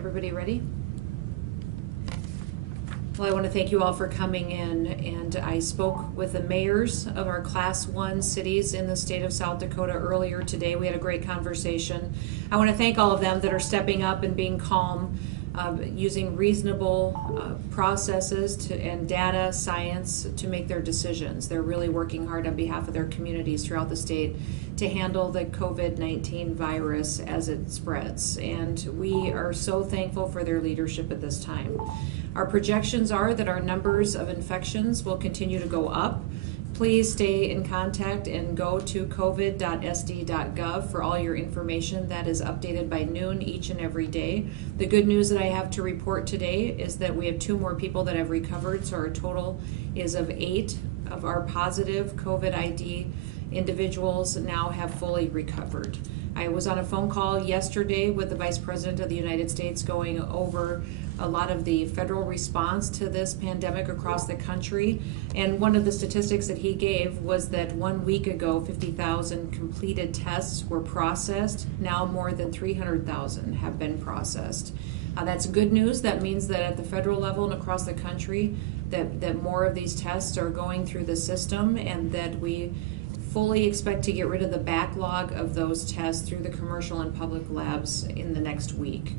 Everybody ready? Well, I want to thank you all for coming in, and I spoke with the mayors of our Class 1 cities in the state of South Dakota earlier today. We had a great conversation. I want to thank all of them that are stepping up and being calm, using reasonable processes and data science to make their decisions. They're really working hard on behalf of their communities throughout the state to handle the COVID-19 virus as it spreads, and we are so thankful for their leadership at this time. Our projections are that our numbers of infections will continue to go up. Please stay in contact and go to covid.sd.gov for all your information. That is updated by noon each and every day. The good news that I have to report today is that we have 2 more people that have recovered, so our total is of 8 of our positive COVID ID individuals now have fully recovered. I was on a phone call yesterday with the Vice President of the United States going over a lot of the federal response to this pandemic across the country. And one of the statistics that he gave was that 1 week ago, 50,000 completed tests were processed. Now more than 300,000 have been processed. That's good news. That means that at the federal level and across the country, that more of these tests are going through the system, and that we fully expect to get rid of the backlog of those tests through the commercial and public labs in the next week.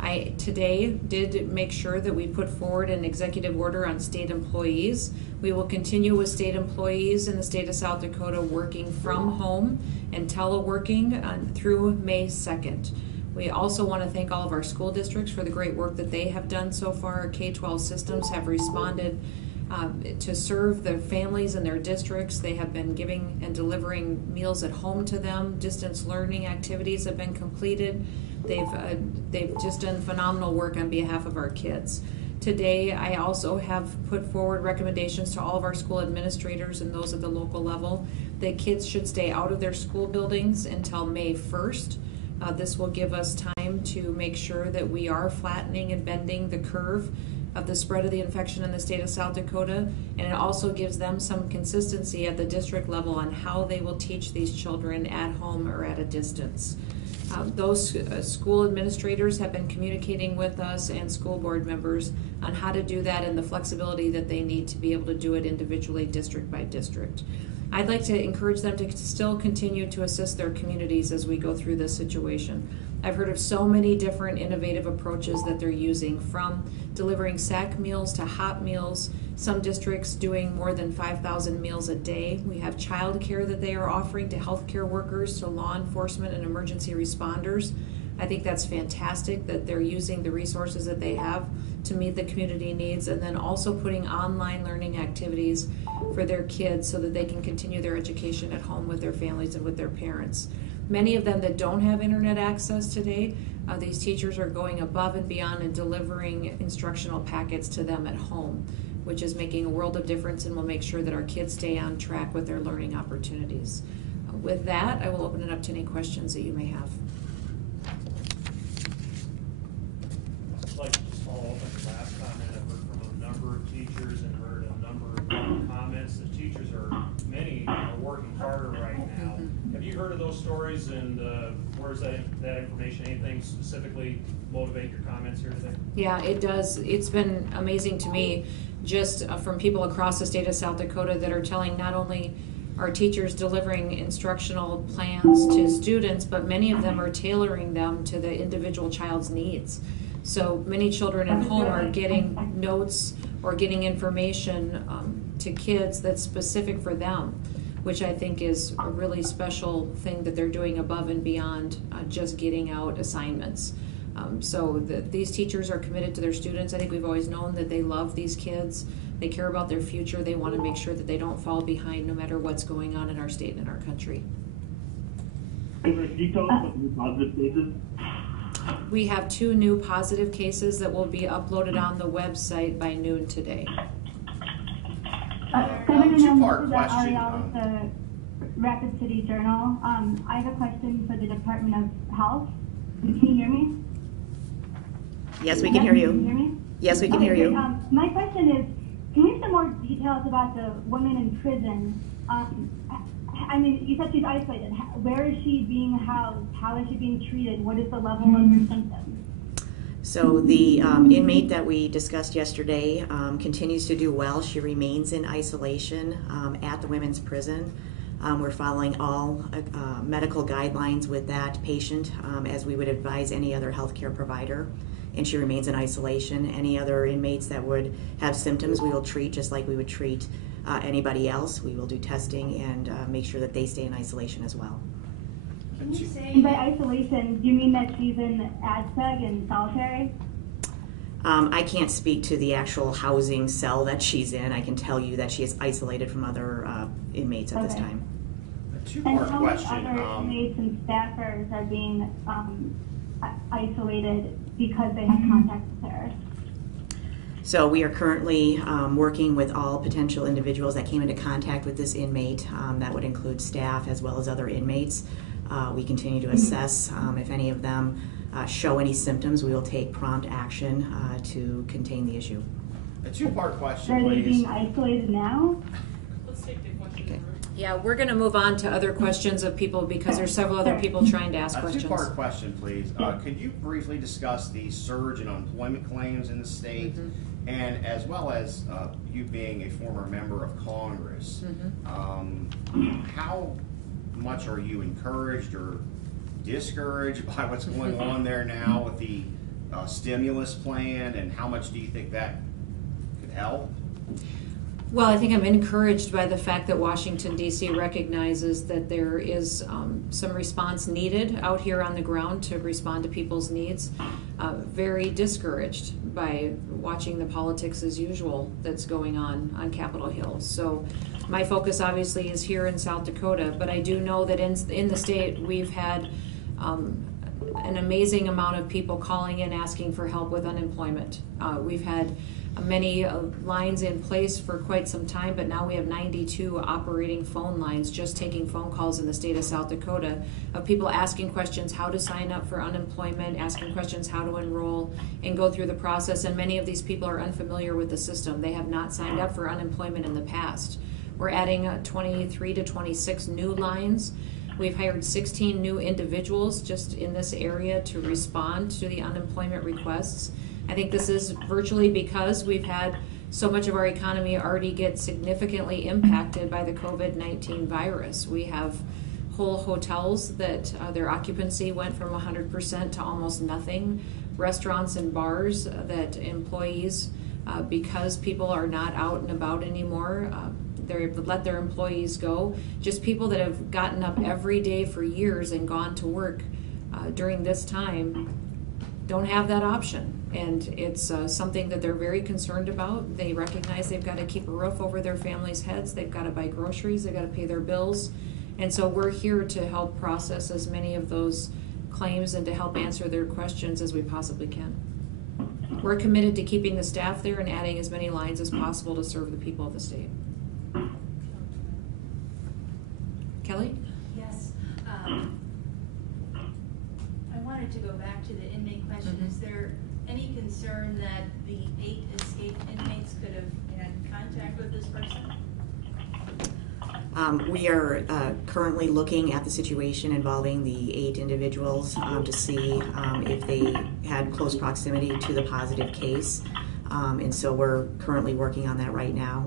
I today did make sure that we put forward an executive order on state employees. We will continue with state employees in the state of South Dakota working from home and teleworking through May 2nd. We also want to thank all of our school districts for the great work that they have done so far. Our K-12 systems have responded to serve their families and their districts. They have been giving and delivering meals at home to them. Distance learning activities have been completed. They've just done phenomenal work on behalf of our kids. Today, I also have put forward recommendations to all of our school administrators and those at the local level that kids should stay out of their school buildings until May 1st. This will give us time to make sure that we are flattening and bending the curve of the spread of the infection in the state of South Dakota, and it also gives them some consistency at the district level on how they will teach these children at home or at a distance. Those school administrators have been communicating with us and school board members on how to do that and the flexibility that they need to be able to do it individually, district by district. I'd like to encourage them to still continue to assist their communities as we go through this situation. I've heard of so many different innovative approaches that they're using, from delivering sack meals to hot meals. Some districts doing more than 5,000 meals a day. We have child care that they are offering to healthcare workers, to law enforcement and emergency responders. I think that's fantastic that they're using the resources that they have to meet the community needs, and then also putting online learning activities for their kids so that they can continue their education at home with their families and with their parents. Many of them that don't have internet access today, these teachers are going above and beyond and delivering instructional packets to them at home, which is making a world of difference and will make sure that our kids stay on track with their learning opportunities. With that, I will open it up to any questions that you may have. I'd like to just follow up on the last comment. I've heard from a number of teachers and heard a number of comments. The teachers many are working harder right now. Have you heard of those stories, and where's that information? Anything specifically motivate your comments here today? Yeah, it does. It's been amazing to me, just from people across the state of South Dakota that are telling not only are teachers delivering instructional plans to students, but many of them are tailoring them to the individual child's needs. So many children at home are getting notes or getting information to kids that's specific for them, which I think is a really special thing that they're doing above and beyond just getting out assignments. These teachers are committed to their students. I think we've always known that they love these kids. They care about their future. They want to make sure that they don't fall behind no matter what's going on in our state and in our country. Can you tell us what new positive cases? We have 2 new positive cases that will be uploaded on the website by noon today. Two-part question. The Rapid City Journal. I have a question for the Department of Health. Can you hear me? Yes, we can hear you. Can you hear me? Yes, we can hear you. My question is, can you give some more details about the woman in prison? I mean, you said she's isolated. Where is she being housed? How is she being treated? What is the level of her symptoms? So the inmate that we discussed yesterday continues to do well. She remains in isolation at the women's prison. We're following all medical guidelines with that patient as we would advise any other healthcare provider. And she remains in isolation. Any other inmates that would have symptoms, we will treat just like we would treat anybody else. We will do testing and make sure that they stay in isolation as well. Can you say by isolation, do you mean that she's in ADSEG and solitary? I can't speak to the actual housing cell that she's in. I can tell you that she is isolated from other inmates at this time. A two-part and question. How much other inmates and staffers are being isolated because they have contact with terrorists? So we are currently working with all potential individuals that came into contact with this inmate. That would include staff as well as other inmates. We continue to assess if any of them show any symptoms. We will take prompt action to contain the issue. A two-part question, Are they please. being isolated now? Let's take the question. Okay. Yeah, we're going to move on to other questions of people because there's several other people trying to ask A questions. two-part question, please. Could you briefly discuss the surge in unemployment claims in the state, and as well as you being a former member of Congress, how much are you encouraged or discouraged by what's going on there now with the stimulus plan, and how much do you think that could help? Well, I think I'm encouraged by the fact that Washington, D.C. recognizes that there is some response needed out here on the ground to respond to people's needs. Very discouraged by watching the politics as usual that's going on Capitol Hill. So my focus obviously is here in South Dakota, but I do know that in the state we've had an amazing amount of people calling in asking for help with unemployment. We've had many lines in place for quite some time, but now we have 92 operating phone lines just taking phone calls in the state of South Dakota of people asking questions how to sign up for unemployment, asking questions how to enroll and go through the process. And many of these people are unfamiliar with the system. They have not signed up for unemployment in the past. We're adding 23 to 26 new lines. We've hired 16 new individuals just in this area to respond to the unemployment requests. I think this is virtually because we've had so much of our economy already get significantly impacted by the COVID-19 virus. We have whole hotels that their occupancy went from 100% to almost nothing. Restaurants and bars that employees, because people are not out and about anymore, they've let their employees go. Just people that have gotten up every day for years and gone to work during this time don't have that option. And it's something that they're very concerned about. They recognize they've got to keep a roof over their families' heads. They've got to buy groceries. They've got to pay their bills. And so we're here to help process as many of those claims and to help answer their questions as we possibly can. We're committed to keeping the staff there and adding as many lines as possible to serve the people of the state. Kelly? Yes. I wanted to go back to the inmate question. Is there any concern that the 8 escaped inmates could have had contact with this person? We are currently looking at the situation involving the 8 individuals to see if they had close proximity to the positive case. And so we're currently working on that right now.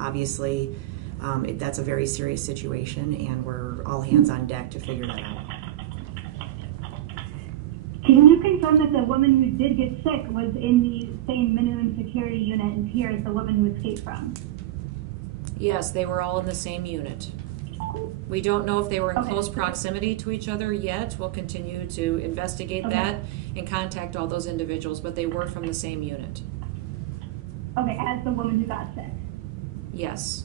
Obviously, that's a very serious situation, and we're all hands on deck to figure that out. Can you confirm that the woman who did get sick was in the same minimum security unit and here as the woman who escaped from? Yes, they were all in the same unit. We don't know if they were in close proximity to each other yet. We'll continue to investigate that and contact all those individuals, but they were from the same unit. Okay, as the woman who got sick? Yes.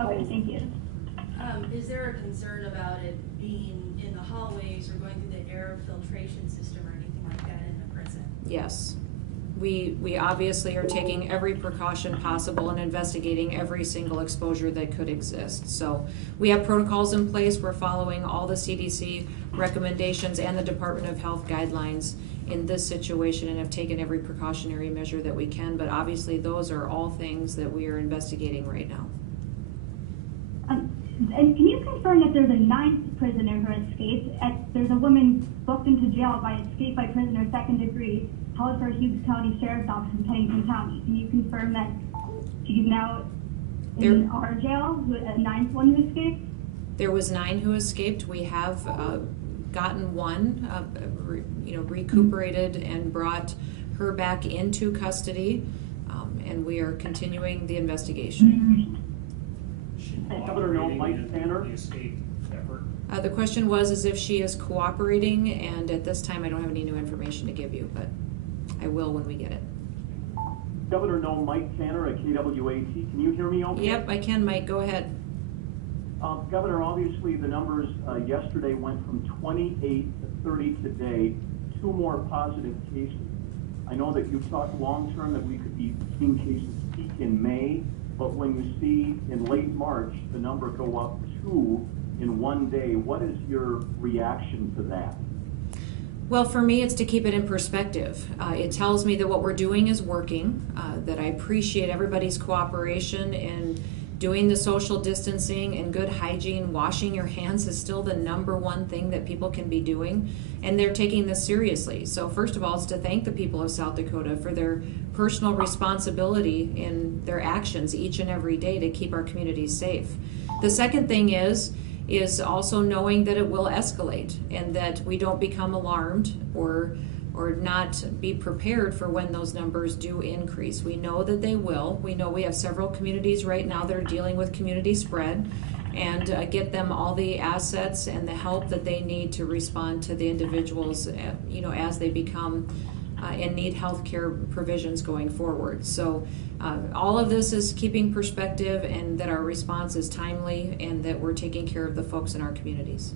Okay, thank you. Is there a concern about it being in the hallways or going through the air filtration system or anything like that in the prison? Yes. We obviously are taking every precaution possible and investigating every single exposure that could exist. So we have protocols in place. We're following all the CDC recommendations and the Department of Health guidelines in this situation and have taken every precautionary measure that we can. But obviously those are all things that we are investigating right now. And can you confirm that there's a 9th prisoner who escaped? There's a woman booked into jail by escape by prisoner 2nd degree, held for Hughes County Sheriff's Office in Pennington County. Can you confirm that she's now in our jail, a 9th one who escaped? There was 9 who escaped. We have gotten one, recuperated and brought her back into custody, and we are continuing the investigation. Governor Noem March, The escape effort. The question was if she is cooperating, and at this time I don't have any new information to give you, but I will when we get it. Governor Noem March Tanner at KWAT. Can you hear me okay? Yep, I can, Mike. Go ahead. Governor, obviously the numbers yesterday went from 28 to 30 today, 2 more positive cases. I know that you talked long term that we could be seeing cases peak in May, but when you see in late March the number go up 2 in one day, what is your reaction to that? Well, for me, it's to keep it in perspective. It tells me that what we're doing is working, that I appreciate everybody's cooperation in doing the social distancing and good hygiene. Washing your hands is still the #1 thing that people can be doing, and they're taking this seriously. So first of all, it's to thank the people of South Dakota for their personal responsibility in their actions each and every day to keep our communities safe. The second thing is also knowing that it will escalate and that we don't become alarmed or not be prepared for when those numbers do increase. We know that they will. We know we have several communities right now that are dealing with community spread, and get them all the assets and the help that they need to respond to the individuals, as they become and need health care provisions going forward. So all of this is keeping perspective, and that our response is timely, and that we're taking care of the folks in our communities.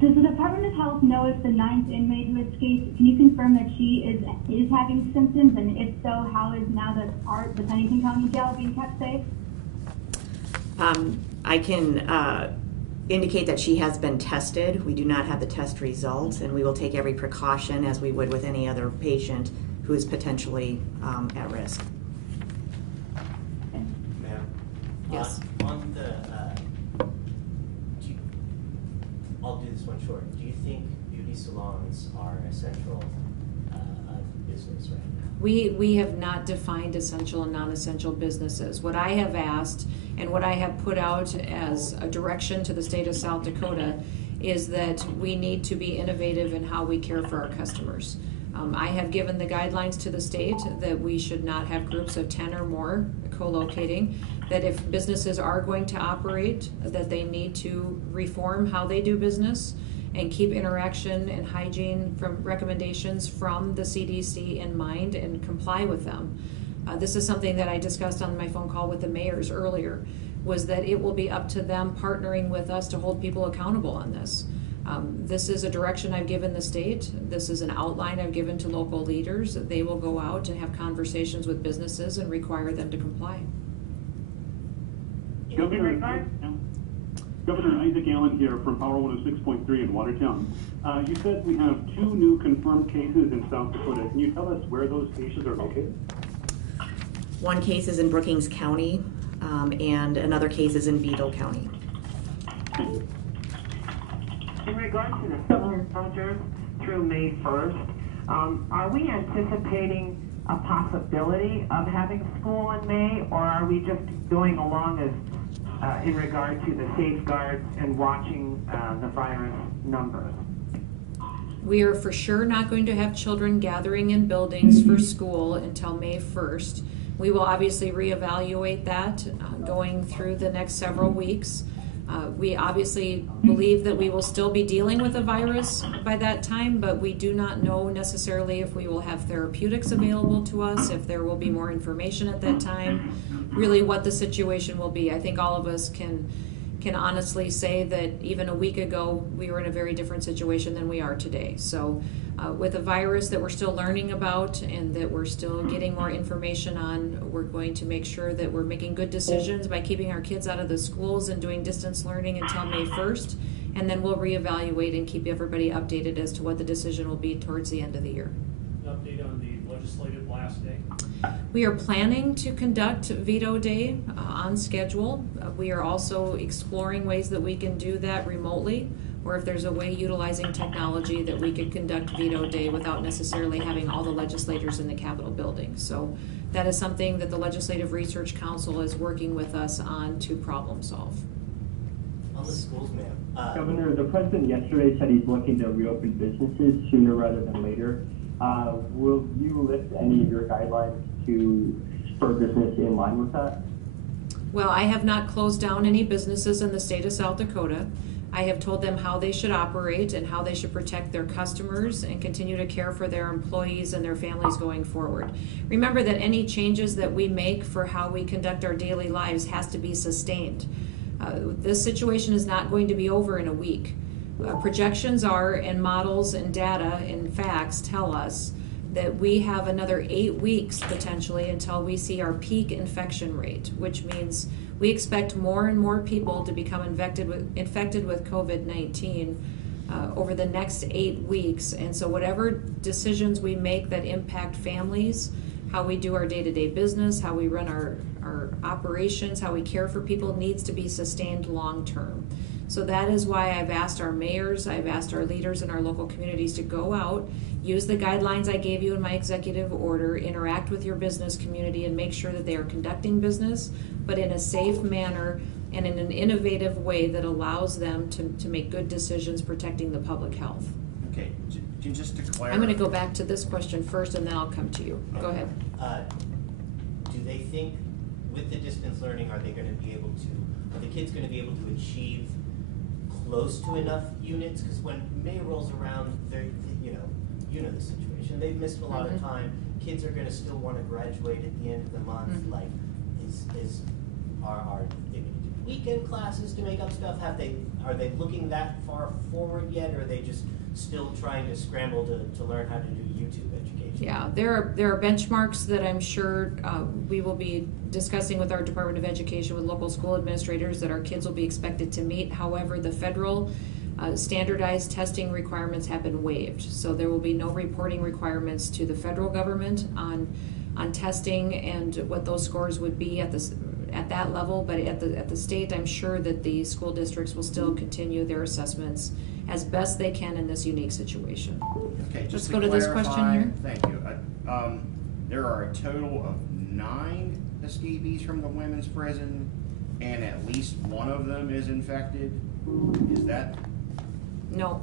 Does the Department of Health know if the 9th inmate who escaped, can you confirm that she is having symptoms, and if so, how is now the Pennington County Jail being kept safe? I can indicate that she has been tested. We do not have the test results, and we will take every precaution as we would with any other patient who is potentially at risk. Ma'am? Yes. On the, I'll do this one short. Do you think beauty salons are essential business right now? We have not defined essential and non-essential businesses. What I have asked and what I have put out as a direction to the state of South Dakota is that we need to be innovative in how we care for our customers. I have given the guidelines to the state that we should not have groups of 10 or more co-locating, that if businesses are going to operate, that they need to reform how they do business and keep interaction and hygiene from recommendations from the CDC in mind and comply with them. This is something that I discussed on my phone call with the mayors earlier, was that it will be up to them partnering with us to hold people accountable on this. This is a direction I've given the state. This is an outline I've given to local leaders, that they will go out and have conversations with businesses and require them to comply. Governor Isaac Allen here from Power 106.3 in Watertown. You said we have 2 new confirmed cases in South Dakota. Can you tell us where those cases are located? One case is in Brookings County, and another case is in Beadle County. In regard to the summer closures through May 1st, are we anticipating a possibility of having school in May, or are we just going along as in regard to the safeguards and watching the virus numbers? We are for sure not going to have children gathering in buildings for school until May 1st. We will obviously reevaluate that going through the next several weeks. We obviously believe that we will still be dealing with a virus by that time, but we do not know necessarily if we will have therapeutics available to us, if there will be more information at that time, really what the situation will be. I think all of us can honestly say that even a week ago, we were in a very different situation than we are today. So with a virus that we're still learning about and that we're still getting more information on, we're going to make sure that we're making good decisions by keeping our kids out of the schools and doing distance learning until May 1st. And then we'll reevaluate and keep everybody updated as to what the decision will be towards the end of the year. An update on the legislative last day? We are planning to conduct Veto Day on schedule. We are also exploring ways that we can do that remotely, or if there's a way utilizing technology that we could conduct Veto Day without necessarily having all the legislators in the Capitol building. So that is something that the Legislative Research Council is working with us on to problem solve. On the schools, ma'am. Governor, the president yesterday said he's looking to reopen businesses sooner rather than later. Will you lift any of your guidelines to spur business in line with that? Well, I have not closed down any businesses in the state of South Dakota. I have told them how they should operate and how they should protect their customers and continue to care for their employees and their families going forward. Remember that any changes that we make for how we conduct our daily lives has to be sustained. This situation is not going to be over in a week. Projections are, and models and data and facts tell us that we have another 8 weeks potentially until we see our peak infection rate, which means we expect more and more people to become infected with COVID-19 over the next 8 weeks. And so whatever decisions we make that impact families, how we do our day-to-day business, how we run our operations, how we care for people needs to be sustained long-term. So that is why I've asked our mayors, I've asked our leaders in our local communities to go out, use the guidelines I gave you in my executive order, interact with your business community and make sure that they are conducting business, but in a safe manner and in an innovative way that allows them to make good decisions protecting the public health. Okay, just to clarify. I'm going to go back to this question first and then I'll come to you. Go ahead. Do they think with the distance learning, are the kids going to be able to achieve close to enough units? Because when May rolls around, you know the situation. They've missed a lot of time. Kids are going to still want to graduate at the end of the month. Like, are they going to do weekend classes to make up stuff? Are they looking that far forward yet, or are they just still trying to scramble to learn how to do YouTube education? Yeah, there are benchmarks that I'm sure we will be discussing with our Department of Education, with local school administrators, that our kids will be expected to meet. However, the federal standardized testing requirements have been waived, so there will be no reporting requirements to the federal government on testing and what those scores would be at that level. But at the state, I'm sure that the school districts will still continue their assessments as best they can in this unique situation. Okay, Let's go to this question here. Thank you. There are a total of 9 escapees from the women's prison, and at least one of them is infected. Is that? No.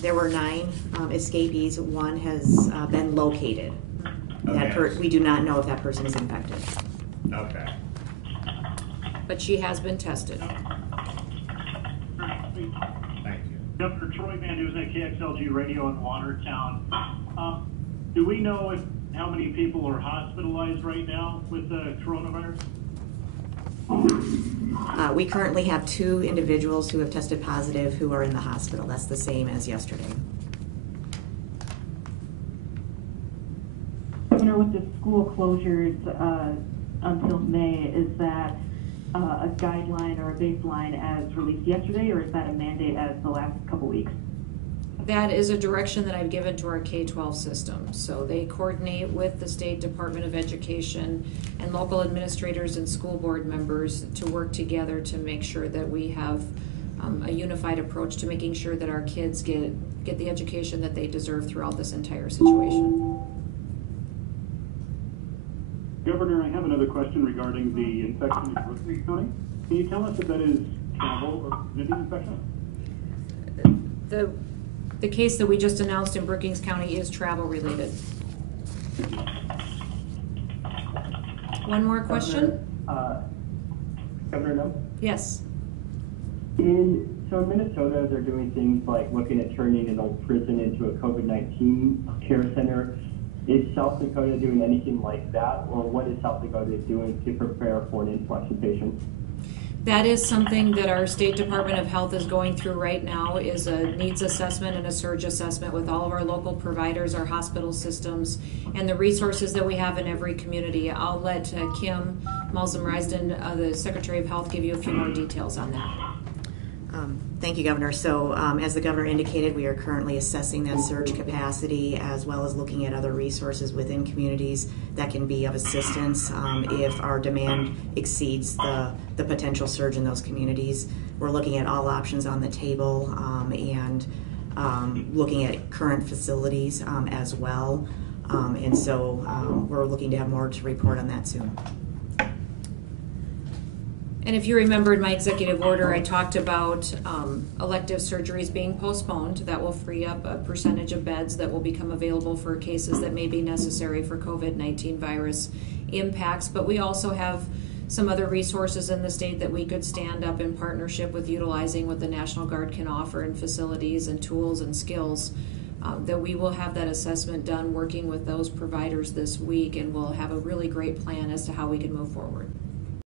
There were 9 escapees. One has been located. Okay. We do not know if that person is infected. Okay. But she has been tested. Thank you. Governor Troy Van Dusen, KXLG Radio in Watertown. Do we know how many people are hospitalized right now with the coronavirus? We currently have 2 individuals who have tested positive who are in the hospital. That's the same as yesterday. Governor, with the school closures until May, is that a guideline or a baseline as released yesterday, or is that a mandate as the last couple weeks? That is a direction that I've given to our K-12 system. So they coordinate with the State Department of Education and local administrators and school board members to work together to make sure that we have a unified approach to making sure that our kids get the education that they deserve throughout this entire situation. Governor, I have another question regarding the infection in Brookings County. Can you tell us if that is travel or community infection? The case that we just announced in Brookings County is travel related. One more question? Governor Noem? Yes. So in Minnesota, they're doing things like looking at turning an old prison into a COVID-19 care center. Is South Dakota doing anything like that, or what is South Dakota doing to prepare for an influx of patients? That is something that our State Department of Health is going through right now, is a needs assessment and a surge assessment with all of our local providers, our hospital systems, and the resources that we have in every community. I'll let Kim Malzum-Risden, the Secretary of Health, give you a few more details on that. Thank you, Governor. So as the Governor indicated, we are currently assessing that surge capacity as well as looking at other resources within communities that can be of assistance if our demand exceeds the potential surge in those communities. We're looking at all options on the table and looking at current facilities as well. And so we're looking to have more to report on that soon. And if you remember in my executive order, I talked about elective surgeries being postponed. That will free up a percentage of beds that will become available for cases that may be necessary for COVID-19 virus impacts. But we also have some other resources in the state that we could stand up in partnership with utilizing what the National Guard can offer in facilities and tools and skills. That we will have that assessment done working with those providers this week, and we'll have a really great plan as to how we can move forward.